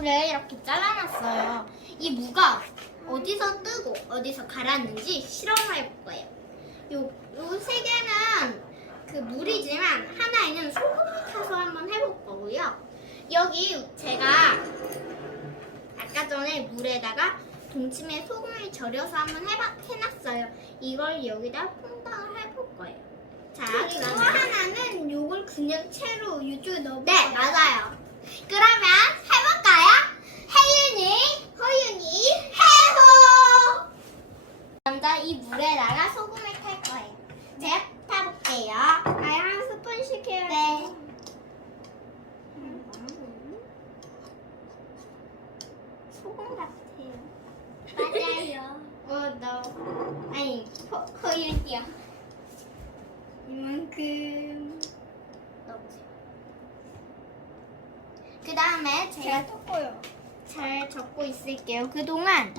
무를 이렇게 잘라놨어요. 이 무가 어디서 뜨고 어디서 갈았는지 실험을 해볼 거예요. 요 세 개는 그 물이지만 하나에는 소금을 타서 한번 해볼 거고요. 여기 제가 아까 전에 물에다가 동치미에 소금을 절여서 한번 해놨어요. 이걸 여기다 퐁당을 해볼 거예요. 자, 그리고 그러면 하나는 요걸 그냥 채로 이쪽에 넣어. 네, 맞아요. 그러면 해볼까요? 혜윤이, 허윤이, 해호! 먼저 이 물에다가 소금을 탈 거예요. 제가 타볼게요. 한 스푼씩 해야지. 네. 소금 같아요. 맞아요. 아니, 허윤이요. 이만큼. 넣어보세요. 그 다음에 제가 섞어요. 잘 적고 있을게요. 그동안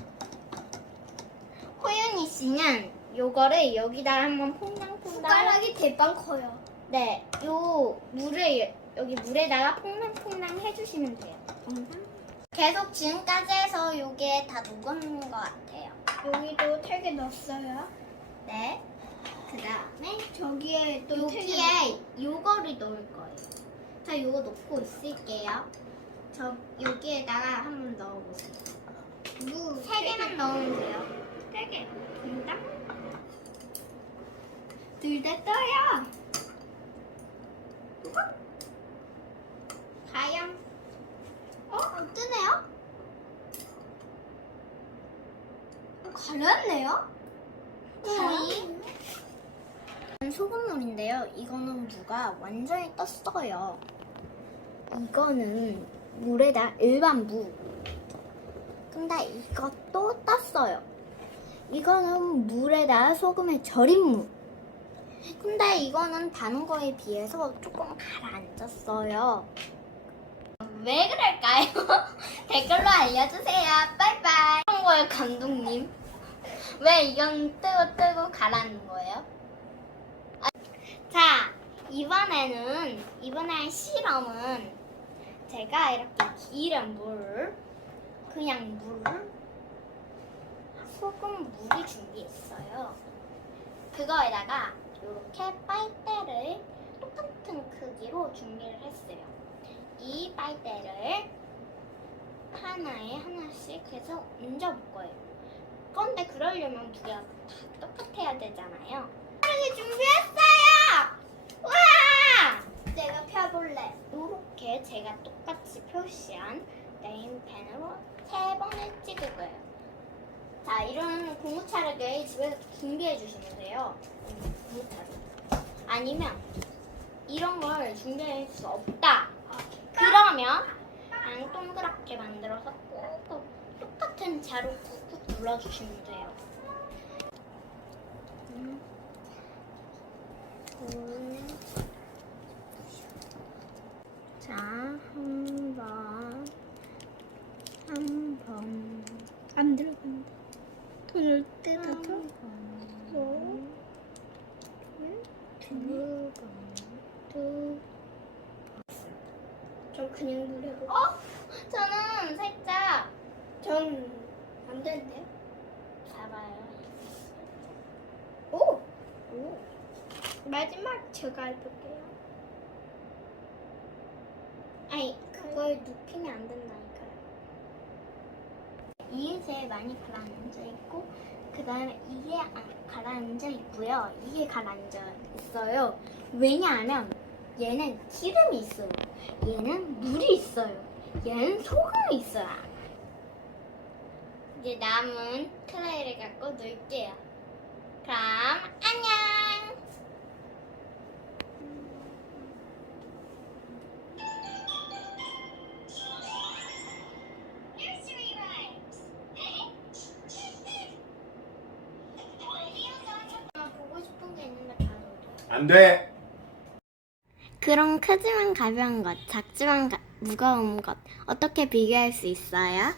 호윤이 씨는 요거를 여기다 한번 퐁당퐁당. 숟가락이 대빵 커요. 네, 요 물을 여기 물에다가 퐁당퐁당 해주시면 돼요. 계속 지금까지 해서 요게 다 녹은 것 같아요. 여기도 3개 넣었어요. 네. 그 다음에 저기에 또 여기에 요거를 넣을 거예요. 자, 요거 넣고 있을게요. 저 여기에다가 한번 넣어보세요. 무 3개만 넣으면 돼요. 3개. 둘다 떠요. 과연 뜨네요? 가렸네요? 거의 소금물인데요. 이거는 무가 완전히 떴어요. 이거는 물에다 일반 무. 근데 이것도 떴어요. 이거는 물에다 소금에 절인 무. 근데 이거는 다른 거에 비해서 조금 가라앉았어요. 왜 그럴까요? 댓글로 알려주세요. 빠이빠이. 그런 거예요, 감독님. 왜 이건 뜨고 가라앉는 거예요? 자, 이번에 할 실험은 제가 이렇게 기름 물, 그냥 물, 소금 물이 준비했어요. 그거에다가 이렇게 빨대를 똑같은 크기로 준비를 했어요. 이 빨대를 하나에 하나씩 해서 얹어볼 거예요. 그런데 그러려면 두 개가 다 똑같아야 되잖아요. 이렇게 준비했어요! 우와! 내가 펴볼래. 이렇게 제가 똑같이 표시한 네임펜으로 3번을 찍을 거예요. 자, 이런 고무차를 내일 집에서 준비해 주시면 돼요. 고무차를. 아니면 이런 걸 준비할 수 없다. 그러면 그냥 동그랗게 만들어서 꾹꾹 똑같은 자로 꾹꾹 눌러주시면 돼요. 자, 한 번. 안 들어간다. 돈을 뜯어서. 저 그냥 물에 저는 살짝 전안 되는데요? 잡아요. 오! 마지막 제가 해볼게요. 아니, 그걸 눕히면 안 된다니까요. 이게 제일 많이 가라앉아 있고, 그 다음에 이게 가라앉아 있고요. 이게 가라앉아 있어요. 왜냐하면 얘는 기름이 있어요. 얘는 물이 있어요. 얘는 소금이 있어요. 이제 남은 클레이를 갖고 놀게요. 그럼 안녕! 보고 싶은 게 있는데 가져도 돼요? 안 돼. 그럼 크지만 가벼운 것, 작지만 무거운 것 어떻게 비교할 수 있어요?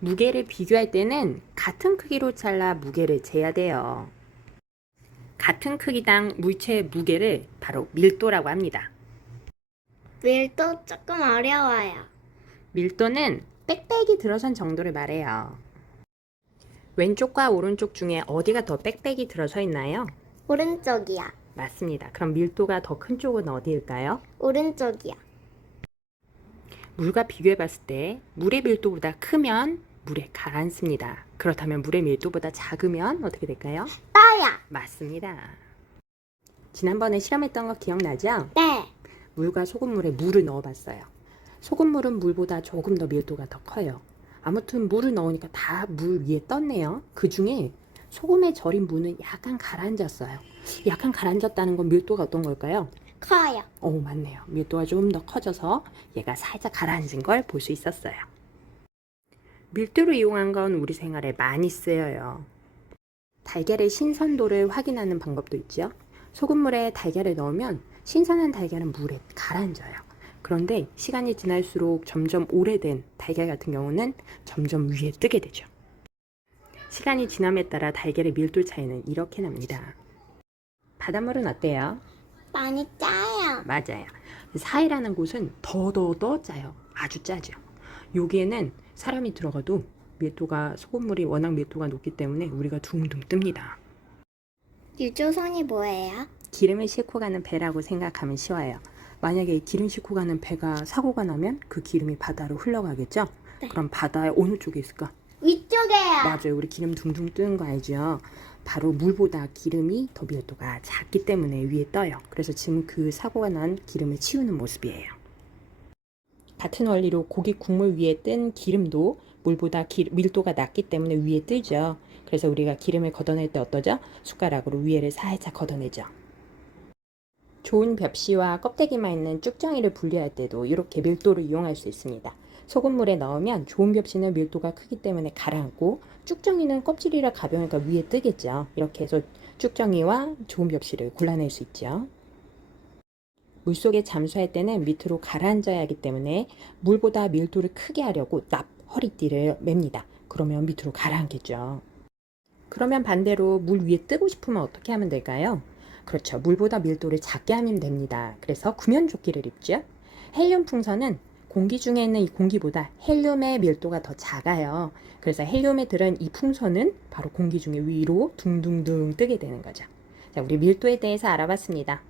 무게를 비교할 때는 같은 크기로 잘라 무게를 재야 돼요. 같은 크기당 물체의 무게를 바로 밀도라고 합니다. 밀도 조금 어려워요. 밀도는 빽빽이 들어선 정도를 말해요. 왼쪽과 오른쪽 중에 어디가 더 빽빽이 들어서 있나요? 오른쪽이야. 맞습니다. 그럼 밀도가 더 큰 쪽은 어디일까요? 오른쪽이야. 물과 비교해 봤을 때 물의 밀도보다 크면 물에 가라앉습니다. 그렇다면 물의 밀도보다 작으면 어떻게 될까요? 떠야. 맞습니다. 지난번에 실험했던 거 기억나죠? 네. 물과 소금물에 물을 넣어봤어요. 소금물은 물보다 조금 더 밀도가 더 커요. 아무튼 물을 넣으니까 다 물 위에 떴네요. 그 중에 소금에 절인 물은 약간 가라앉았어요. 약간 가라앉았다는 건 밀도가 어떤 걸까요? 커요. 오, 맞네요. 밀도가 좀 더 커져서 얘가 살짝 가라앉은 걸 볼 수 있었어요. 밀도를 이용한 건 우리 생활에 많이 쓰여요. 달걀의 신선도를 확인하는 방법도 있죠. 소금물에 달걀을 넣으면 신선한 달걀은 물에 가라앉아요. 그런데 시간이 지날수록 점점 오래된 달걀 같은 경우는 점점 위에 뜨게 되죠. 시간이 지남에 따라 달걀의 밀도 차이는 이렇게 납니다. 바닷물은 어때요? 많이 짜요. 맞아요. 사이라는 곳은 더 짜요. 아주 짜죠. 여기에는 사람이 들어가도 밀도가 소금물이 워낙 밀도가 높기 때문에 우리가 둥둥 뜹니다. 유조선이 뭐예요? 기름을 싣고 가는 배라고 생각하면 쉬워요. 만약에 기름 싣고 가는 배가 사고가 나면 그 기름이 바다로 흘러가겠죠? 네. 그럼 바다의 어느 쪽에 있을까? 위쪽에요. 맞아요. 우리 기름 둥둥 뜨는 거 알죠? 바로 물보다 기름이 더 밀도가 작기 때문에 위에 떠요. 그래서 지금 그 사고가 난 기름을 치우는 모습이에요. 같은 원리로 고기 국물 위에 뜬 기름도 물보다 밀도가 낮기 때문에 위에 뜨죠. 그래서 우리가 기름을 걷어낼 때 어떠죠? 숟가락으로 위에를 살짝 걷어내죠. 좋은 벽시와 껍데기만 있는 쭉정이를 분리할 때도 이렇게 밀도를 이용할 수 있습니다. 소금물에 넣으면 좋은 벽시는 밀도가 크기 때문에 가라앉고 쭉정이는 껍질이라 가벼우니까 위에 뜨겠죠. 이렇게 해서 쭉정이와 좋은 벽시를 골라낼 수 있죠. 물속에 잠수할 때는 밑으로 가라앉아야 하기 때문에 물보다 밀도를 크게 하려고 허리띠를 맵니다. 그러면 밑으로 가라앉겠죠. 그러면 반대로 물 위에 뜨고 싶으면 어떻게 하면 될까요? 그렇죠. 물보다 밀도를 작게 하면 됩니다. 그래서 구면조끼를 입죠. 헬륨 풍선은 공기 중에 있는 이 공기보다 헬륨의 밀도가 더 작아요. 그래서 헬륨에 들은 이 풍선은 바로 공기 중에 위로 둥둥둥 뜨게 되는 거죠. 자, 우리 밀도에 대해서 알아봤습니다.